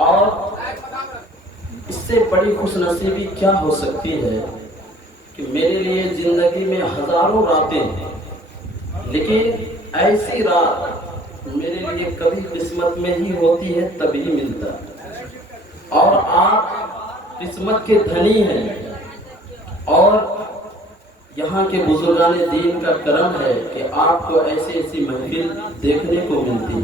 اور اس سے بڑی خوش نصیبی کیا ہو سکتی ہے کہ میرے لیے زندگی میں ہزاروں راتیں ہیں، لیکن ایسی رات میرے لیے کبھی قسمت میں ہی ہوتی ہے، تبھی ملتا ہے۔ اور آپ قسمت کے دھنی ہیں، اور یہاں کے بزرگان دین کا کرم ہے کہ آپ کو ایسی ایسی محفل دیکھنے کو ملتی ہے،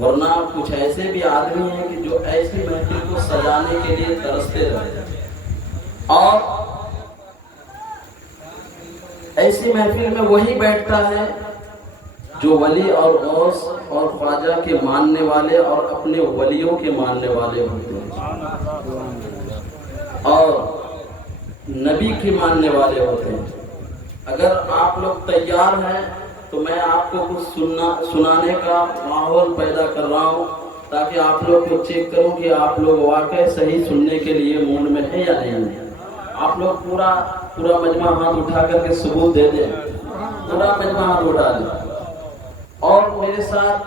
ورنہ کچھ ایسے بھی آدمی ہیں کہ جو ایسی محفل کو سجانے کے لیے ترستے رہتے ہیں، اور ایسی محفل میں وہی بیٹھتا ہے جو ولی اور غوث اور خواجہ کے ماننے والے اور اپنے ولیوں کے ماننے والے ہوتے ہیں اور نبی کے ماننے والے ہوتے ہیں۔ اگر آپ لوگ تیار ہیں تو میں آپ کو کچھ سنانے کا ماحول پیدا کر رہا ہوں، تاکہ آپ لوگ کو چیک کروں کہ آپ لوگ واقعی صحیح سننے کے لیے موڈ میں ہیں یا نہیں ہیں۔ آپ لوگ پورا مجمع ہاتھ اٹھا کر کے ثبوت دے دیں، پورا مجمع ہاتھ اٹھا دیں اور میرے ساتھ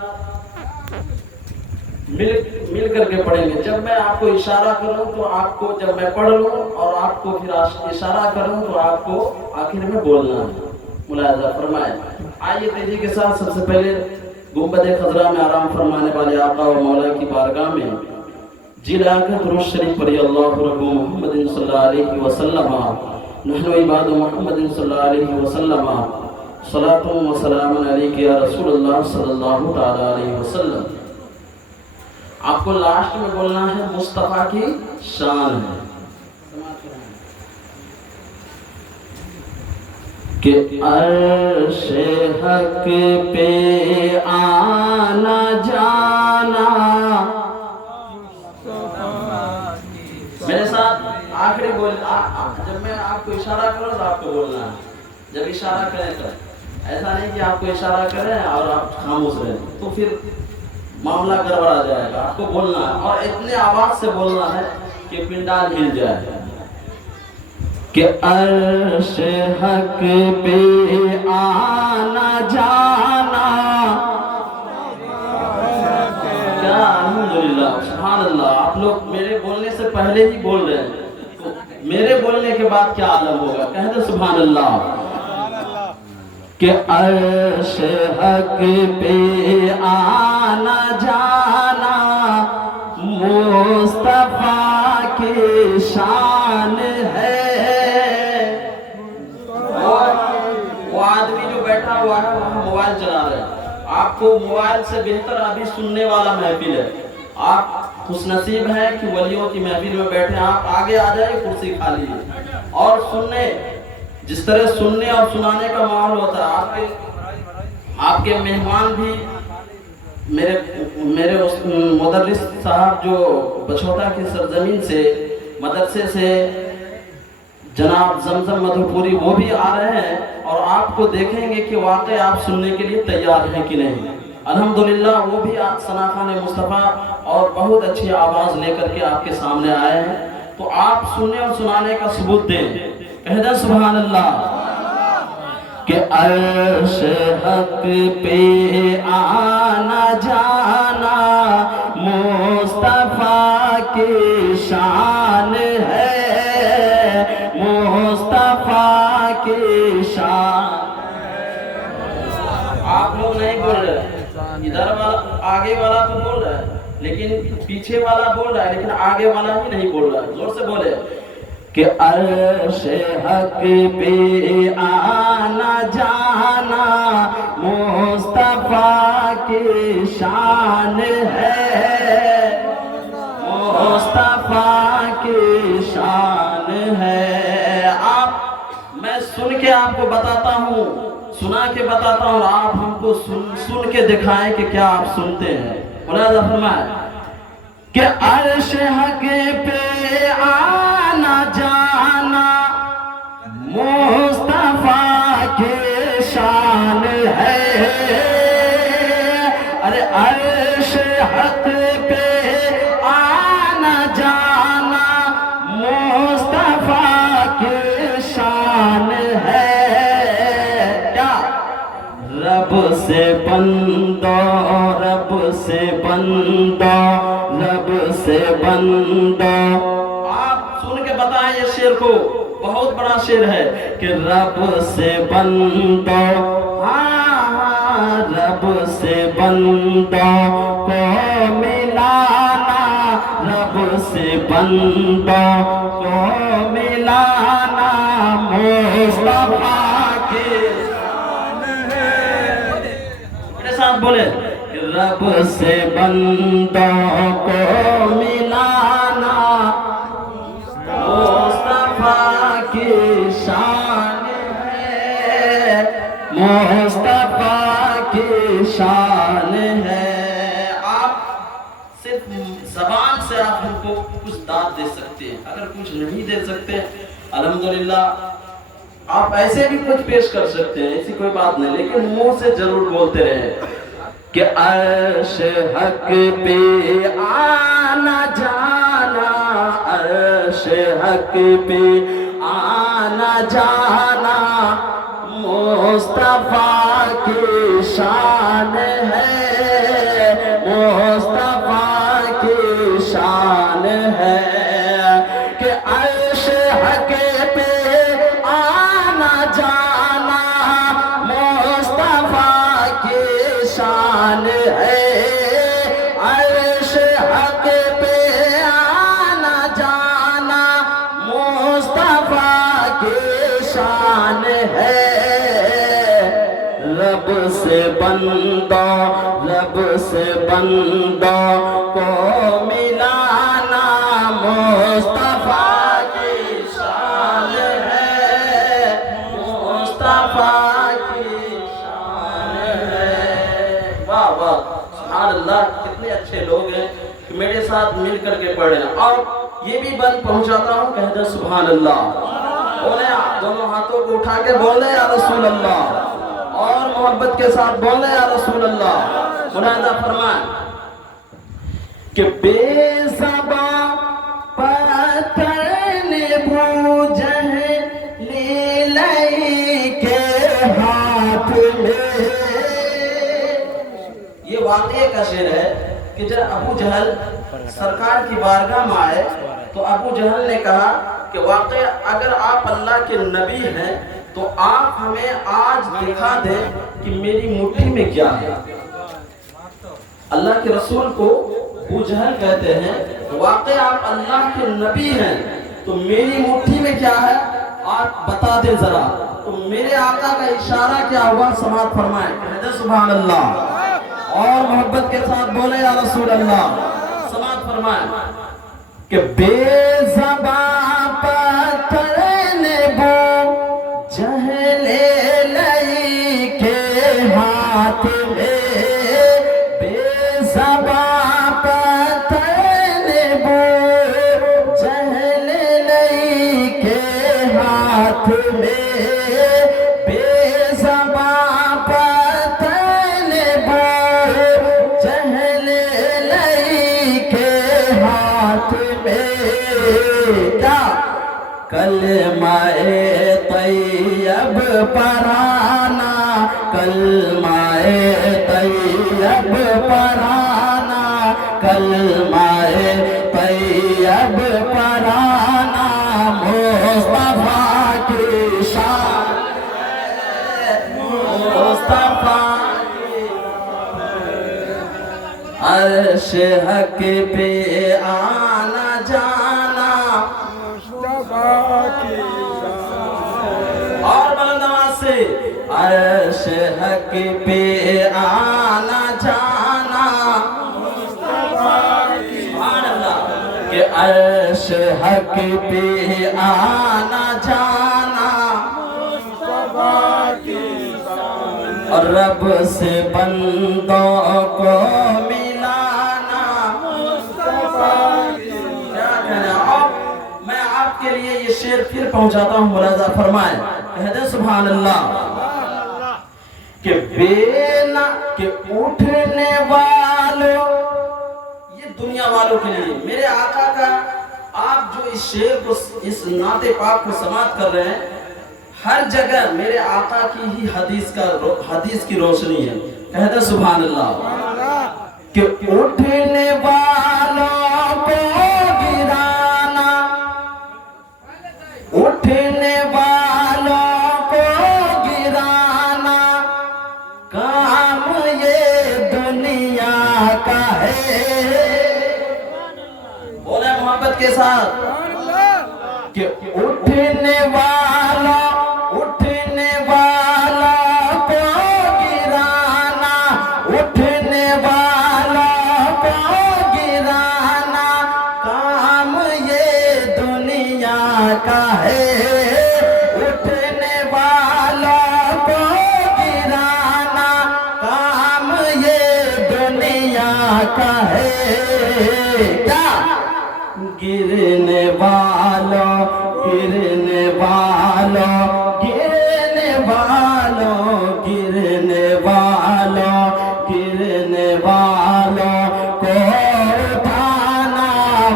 مل کر کے پڑھیں گے۔ جب میں آپ کو اشارہ کروں تو آپ کو، جب میں پڑھ لوں اور آپ کو پھر اشارہ کروں تو آپ کو آخر میں بولنا ہے۔ ملاحظہ فرمائیں۔ آئیے تیزی کے ساتھ سب سے پہلے گنبد خضرا میں آرام فرمانے والے آقا و مولا کی بارگاہ میں جی لا کر درود شریف پڑھی۔ اللہ رب محمد صلی اللہ علیہ وسلم، نحن عباد محمد صلی اللہ علیہ وسلم، صلاۃ و سلام علیک یا رسول اللہ صلی اللہ تعالی علیہ وسلم۔ آپ کو لاسٹ میں بولنا ہے مصطفیٰ کی شان ہے کہ عرش حق پہ آنا جانا۔ میرے ساتھ آخری بول، جب میں آپ کو اشارہ کروں تو آپ کو بولنا ہے، جب اشارہ کریں تو ایسا نہیں کہ آپ کو اشارہ کریں اور آپ خاموش رہیں، تو پھر معاملہ گڑبڑ آ جائے گا۔ آپ کو بولنا ہے اور اتنے آواز سے بولنا ہے کہ پنڈال ہل جائے کہ عرش حق پہ آنا جانا۔ کیا الحمدللہ، سبحان اللہ۔ آپ لوگ میرے بولنے سے پہلے ہی بول رہے ہیں، تو میرے بولنے کے بعد کیا عالم ہوگا؟ کہہ دیں سبحان اللہ۔ کہ عرش حق پہ آنا جانا مصطفیٰ کی شان ہے۔ وہ آدمی جو بیٹھا ہوا ہے وہ موبائل چلا رہے ہیں، آپ کو موبائل سے بہتر ابھی سننے والا محفل ہے۔ آپ خوش نصیب ہیں کہ ولیوں کی محفل میں بیٹھے ہیں۔ آپ آگے آ جائیے، کرسی خالی ہے، اور سننے جس طرح سننے اور سنانے کا ماحول ہوتا ہے۔ آپ کے مہمان بھی میرے مدرس صاحب جو بچھوٹا کی سرزمین سے مدرسے سے جناب زمزم مدھو پوری، وہ بھی آ رہے ہیں اور آپ کو دیکھیں گے کہ واقعی آپ سننے کے لیے تیار ہیں کہ نہیں۔ الحمدللہ وہ بھی ثناخوان مصطفیٰ اور بہت اچھی آواز لے کر کے آپ کے سامنے آئے ہیں، تو آپ سننے اور سنانے کا ثبوت دیں۔ کہہ دیں سبحان اللہ۔ کہ عرش حق پہ آنا جانا مصطفیٰ کی شان ہے، مصطفیٰ کی شان۔ آپ لوگ نہیں بول رہے، ادھر والا آگے والا تو بول رہا ہے، لیکن پیچھے والا بول رہا ہے لیکن آگے والا ہی نہیں بول رہا ہے۔ زور سے بولے کہ عرش حق پہ آنا جانا مصطفیٰ کی شان ہے، مصطفیٰ کی شان ہے۔ میں سن کے آپ کو بتاتا ہوں، سنا کے بتاتا ہوں، اور آپ ہم کو سن کے دکھائیں کہ کیا آپ سنتے ہیں۔ ملاحظہ فرمائیں کہ عرش حق پہ آنا جانا مصطفیٰ کی شان ہے۔ ارے عرش حق پہ آنا جانا مصطفیٰ کی شان ہے۔ کیا رب سے بندو، رب سے بندو، رب سے سے بندوں. آپ سن کے بتائیں یہ شعر کو, بہت بڑا شعر ہے کہ رب سے بندوں, ہاں رب سے بندوں کو ملانا, رب سے بندوں کو ملانا مصطفیٰ کی شان ہے. میرے ساتھ بولے کہ رب سے بندوں کو ملانا مصطفیٰ کی شان ہے, مصطفیٰ کی شان ہے. آپ صرف زبان سے آپ ہم کو کچھ داد دے سکتے ہیں, اگر کچھ نہیں دے سکتے الحمدللہ آپ ایسے بھی کچھ پیش کر سکتے ہیں, ایسی کوئی بات نہیں, لیکن منہ سے ضرور بولتے رہیں کہ عرش حق پہ آنا جانا, عرش حق پہ آنا جانا مصطفیٰ کی شان ہے, مصطفیٰ کی شان ہے. کہ عرش حق پہ آنا جانا مصطفیٰ کی شان ہے, عرش حق پہ آنا جانا مصطفیٰ کی شان ہے. رب سے بندوں, رب سے بندوں کو ملانا مصطفیٰ کی شان ہے, مصطفیٰ کی شان ہے. واہ واہ سبحان اللہ, کتنے اچھے لوگ ہیں کہ میرے ساتھ مل کر کے پڑھیں. اور یہ بھی بند پہنچاتا ہوں, کہہ دیں سبحان اللہ. بولے دونوں ہاتھوں کو اٹھا کے بولے یا رسول اللہ, اور محبت کے ساتھ بولے یا رسول اللہ. منادہ فرمائیں کہ بے زباں پتھر نے ابو جہل کے ہاتھ میں. یہ واقعے کا شعر ہے کہ جب ابو جہل سرکار کی بارگاہ میں آئے تو ابو جہل نے کہا کہ واقع اگر آپ اللہ کے نبی ہیں تو آپ ہمیں آج دکھا دیں کہ میری مٹھی میں کیا ہے. اللہ کے رسول کو ابو جہل کہتے ہیں واقع آپ اللہ کے نبی ہیں تو میری مٹھی میں کیا ہے آپ بتا دیں ذرا. تو میرے آقا کا اشارہ کیا ہوا, سماعت فرمائیں, کہہ دیں سبحان اللہ, اور محبت کے ساتھ بولے یا رسول اللہ. سماعت فرمائیں کہ بے زباں پتھر نے ابو جہل کے ہاتھ میں, بے زباں پتھر نے ابو جہل کے ہاتھ میں, بے زباں پتھر نے ابو جہل کے ہاتھ میں. کیا کلمہ طیب پرانا, کلمہ طیب پرانا, کلمہ طیب پرانا مصطفیٰ کی شان ہے, مصطفیٰ کی عرش حق پہ آنا جانا مصطفیٰ کی شان. اور بلند آواز سے عرش حق پہ آنا جانا مصطفیٰ کی سبحان اللہ. کہ عرش حق پہ آنا جانا مصطفیٰ کی شان, اور رب سے بندوں کو ملانا مصطفیٰ کی شان. میں آپ کے لیے یہ شعر پھر پہنچاتا ہوں, ملاحظہ فرمائیں, کہہ دیں سبحان اللہ. کہ بینا کہ اٹھنے والوں, یہ دنیا والوں کے لیے میرے آقا کا آپ جو اس شعر کو, اس نعت پاک کو سماعت کر رہے ہیں, ہر جگہ میرے آقا کی ہی حدیث کی روشنی ہے. کہہ دیں سبحان اللہ. کہ اٹھنے والوں کو کا ہے. بولے محبت کے ساتھ کہ اٹھنے والا کو گرانا، اٹھنے والا کو گرانا کام یہ دنیا کا ہے. اٹھنے والا کو گرانا کام یہ دنیا کا ہے. کیا گرنے والوں گرنے والوں گرنے والوں گرنے والوں گرنے والوں کو اٹھانا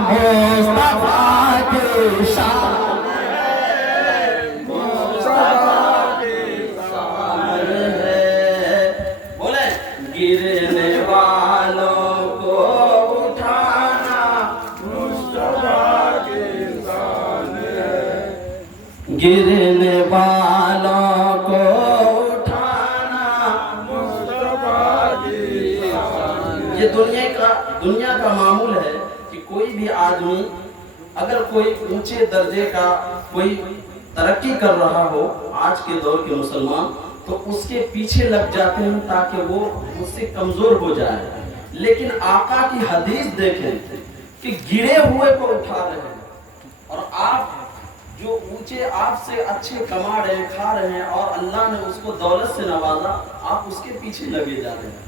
مصطفیٰ کی شان ہے، مصطفیٰ کی شان ہے. بولے گرنے والوں کو گرنے والوں کو اٹھانا مصطفیٰ کی شان. یہ دنیا کا معمول ہے کہ کوئی بھی آدمی اگر کوئی اونچے درجے کا کوئی ترقی کر رہا ہو آج کے دور کے مسلمان تو اس کے پیچھے لگ جاتے ہیں تاکہ وہ اس سے کمزور ہو جائے. لیکن آقا کی حدیث دیکھیں کہ گرے ہوئے کو اٹھا رہے ہیں اور آپ جو اونچے آپ سے اچھے کما رہے ہیں کھا رہے ہیں اور اللہ نے اس کو دولت سے نوازا آپ اس کے پیچھے لگے جا رہے ہیں.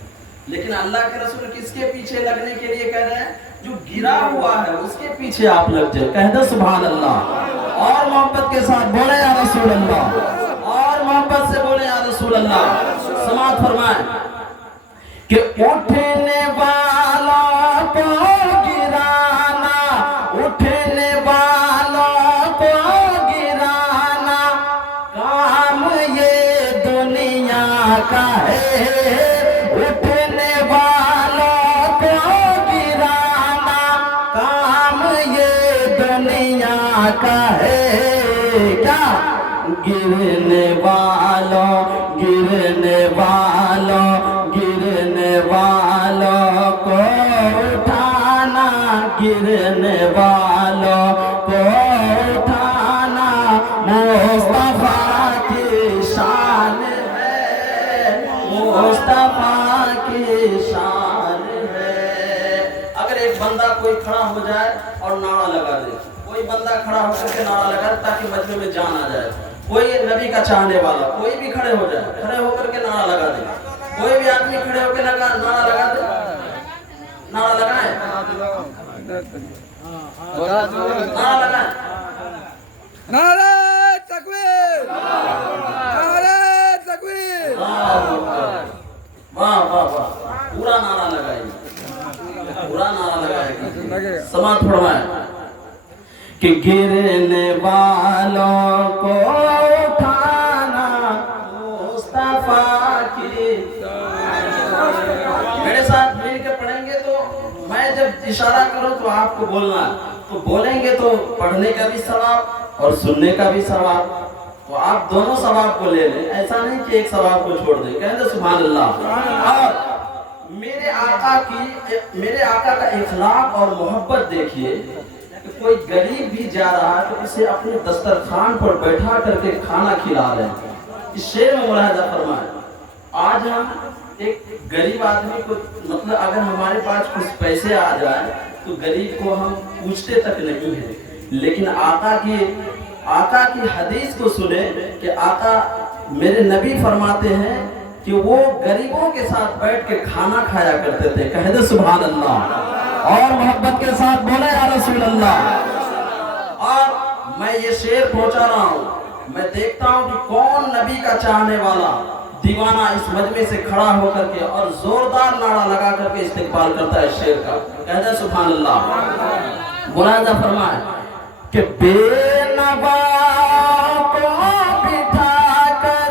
لیکن اللہ کے رسول کس کے پیچھے لگنے کے لیے کہہ رہے ہیں؟ جو گرا ہوا ہے اس کے پیچھے آپ لگ جائیں. کہہ دیں سبحان اللہ اور محبت کے ساتھ بولے یا رسول اللہ، اور محبت سے بولے یا رسول اللہ. سماعت فرمائیں کہ اٹھنے والا کو گرانا، اٹھنے والا کو گرانا کام یہ دنیا کا ہے. اٹھنے والا کو گرانا کام یہ دنیا کا ہے. کیا گرنے والوں گرنے والوں گرنے والوں کو اٹھانا، گرنے والوں کو اٹھانا مصطفیٰ کی شان ہے، مصطفیٰ کی شان ہے. اگر ایک بندہ کوئی کھڑا ہو جائے اور نعرہ لگا دے، کوئی بندہ کھڑا ہو کر کے نعرہ لگا تاکہ مجمع میں جان آ جائے، کوئی نبی کا چاہنے والا کوئی بھی کھڑے ہو جائے، کھڑے ہو کر کے نعرہ لگا دے، کوئی بھی آدمی کھڑے ہو کے نعرہ لگا دے، نعرہ لگائیں، نعرہ لگائیں، نعرہ تکبیر، نعرہ تکبیر. واہ واہ واہ، پورا نعرہ لگائیں، پورا نعرہ لگائیں. سماعت فرمائیں کہ گرنے والوں کو اٹھانا مصطفیٰ کی. میرے ساتھ مل کے پڑھیں گے تو میں جب اشارہ کروں تو آپ کو بولنا ہے، تو بولیں گے تو پڑھنے کا بھی ثواب اور سننے کا بھی ثواب، تو آپ دونوں ثواب کو لے لیں. ایسا نہیں کہ ایک ثواب کو چھوڑ دیں. کہہ دیں سبحان اللہ. اور میرے آقا کا اخلاق اور محبت دیکھیے کہ کوئی غریب بھی جا رہا ہے تو اسے اپنے دسترخوان پر بیٹھا کر کے کھانا کھلا رہے ہیں. اس شعر میں ملاحظہ فرمائیں. آج ہم ایک غریب آدمی کو مطلب اگر ہمارے پاس کچھ پیسے آ جائیں تو غریب کو ہم پوچھتے تک نہیں ہیں، لیکن آقا کی حدیث کو سنیں کہ آقا میرے نبی فرماتے ہیں کہ وہ غریبوں کے ساتھ بیٹھ کے کھانا کھایا کرتے تھے. کہہ دے سبحان اللہ اور محبت کے ساتھ بولے یا رسول اللہ. اور میں یہ شعر پہنچا رہا ہوں، میں دیکھتا ہوں کہ کون نبی کا چاہنے والا دیوانہ اس مجمع سے کھڑا ہو کر کے اور زوردار نعرہ لگا کر کے استقبال کرتا ہے شعر کا. کہہ دے سبحان اللہ. ملاحظہ فرمائیں کہ بے نوا کو بٹھا کر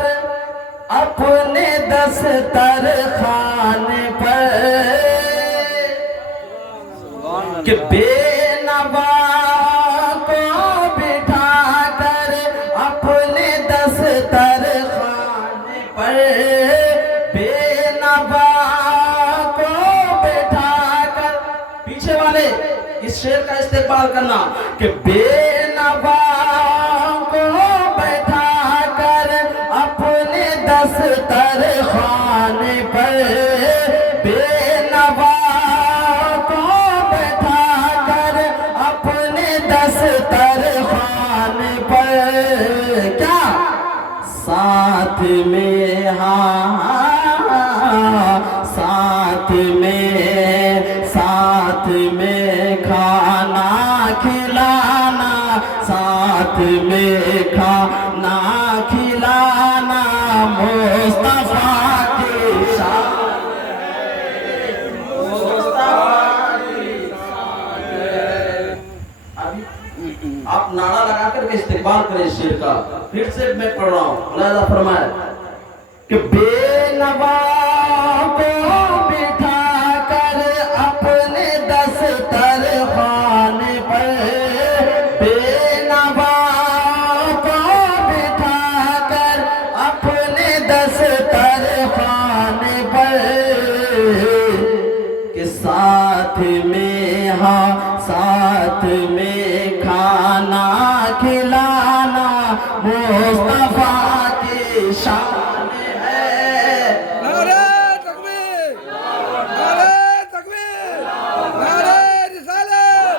اپنے دسترخوان پر، کہ بے نوا کو بٹھا کر اپنے دسترخوان پر، بے نوا کو بٹھا پیچھے والے اس شعر کا استقبال کرنا کہ بے نوا کو بیٹھا کر اپنے دستر خانے پر، بے نوا کو بیٹھا کر اپنے دستر خانے پر، کیا ساتھ میں ساتھ میں کھانا کھلانا، ساتھ میں کھانا کھلانا مصطفیٰ کی شان ہے، مصطفیٰ کی شان ہے۔ ابھی آپ نعرہ لگا کر کے استقبال کریں شعر کا، پھر سے میں پڑھ رہا ہوں۔ لہذا فرمائے کہ بے نوا کو بٹھا کر اپنے دستر خانے پر، بے نوا کو بٹھا کر اپنے دستر خانے پر، کہ ساتھ میں کھانا کھلانا مصطفیٰ کی شان ہے۔ نعرہ تکبیر، نعرہ تکبیر، نعرہ رسالت،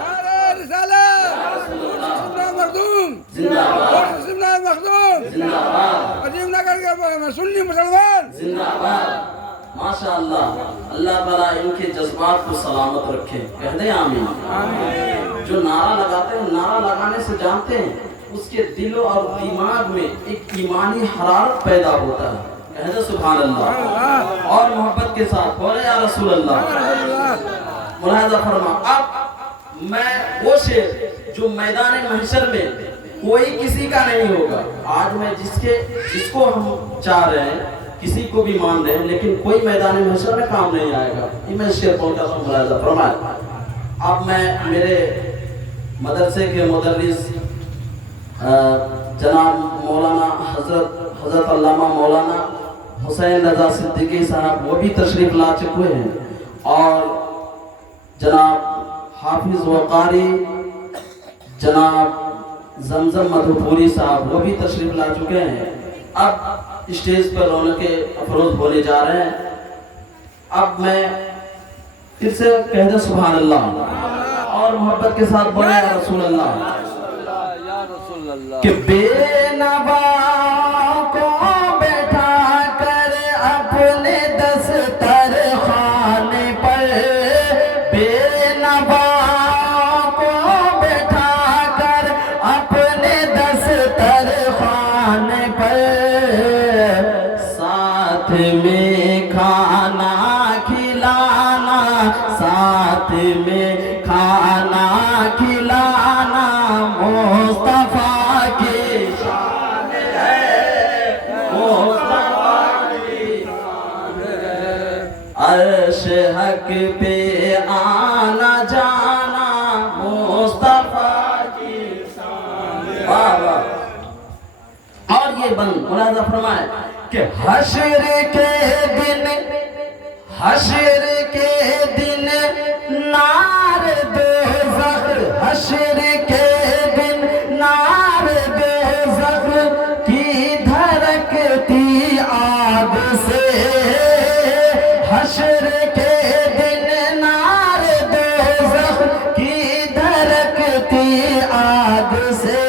نعرہ رسالت، سیدنا مخدوم زندہ باد، سیدنا مخدوم زندہ باد، عظیم نگر کے سنی مسلمان زندہ باد۔ ماشاء اللہ، اللہ تعالیٰ ان کے جذبات کو سلامت رکھے، کہہ دیں آمین۔ جو نعرہ لگاتے ہیں، نعرہ لگانے سے جانتے ہیں اس کے دل اور دماغ میں ایک ایمانی حرارت پیدا ہوتا ہے، کہہ دیں سبحان اللہ، اور محبت کے ساتھ بولے یا رسول اللہ۔ ملاحظہ فرما، اب میں وہ شعر جو میدان محشر میں کوئی کسی کا نہیں ہوگا، آج میں جس کو ہم چاہ رہے ہیں، کسی کو بھی مان رہے ہیں، لیکن کوئی میدان محشر میں کام نہیں آئے گا، یہ میں شعر بولتا ہوں۔ ملاحظہ فرمائے، اب میں میرے مدرسے کے مدرس جناب مولانا حضرت علامہ مولانا حسین رضا صدیقی صاحب، وہ بھی تشریف لا چکے ہیں، اور جناب حافظ و قاری جناب زمزم مدھو پوری صاحب، وہ بھی تشریف لا چکے ہیں۔ اب اسٹیج پر رونق افروز ہونے جا رہے ہیں۔ اب میں پھر سے کہہ دیں سبحان اللہ، اور محبت کے ساتھ بولے یا رسول اللہ، کہ بے نوا کو بیٹھا کر اپنے دستر خانے پر، بے نوا کو بیٹھا کر اپنے دستر خانے پر، ساتھ میں کھانا کھلانا، ساتھ میں کھانا کھلانا مصطفیٰ کی شان ہے، مصطفیٰ کی شان ہے، عرش حق پہ آنا جانا مصطفیٰ کی شان ہے۔ اور یہ بند ملاحظہ فرمائے کہ حشر کے دن نار دوزخ، حشر کے دن نار دوزخ کی دھڑکتی آگ سے، حشر کے دن نار دوزخ کی دھڑکتی آگ سے،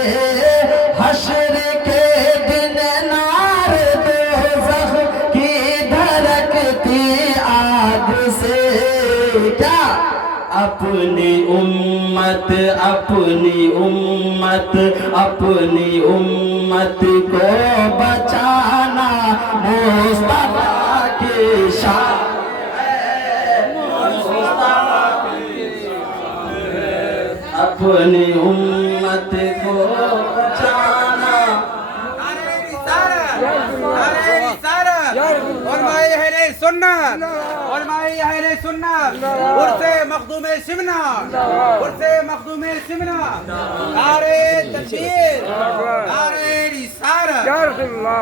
حشر کے دن نار دوزخ کی دھڑکتی آگ سے، کیا اپنی امت کو بچانا مصطفیٰ کی شان ہے، مصطفیٰ کی شان ہے، اپنی امت کو بچانا۔ علماء اہل سنت، علماء اہل سنت، عرس مخدوم سمنا، عرس مخدوم سمنا، نعرہ تکبیر، نعرہ رسالت۔ یا رسول اللہ۔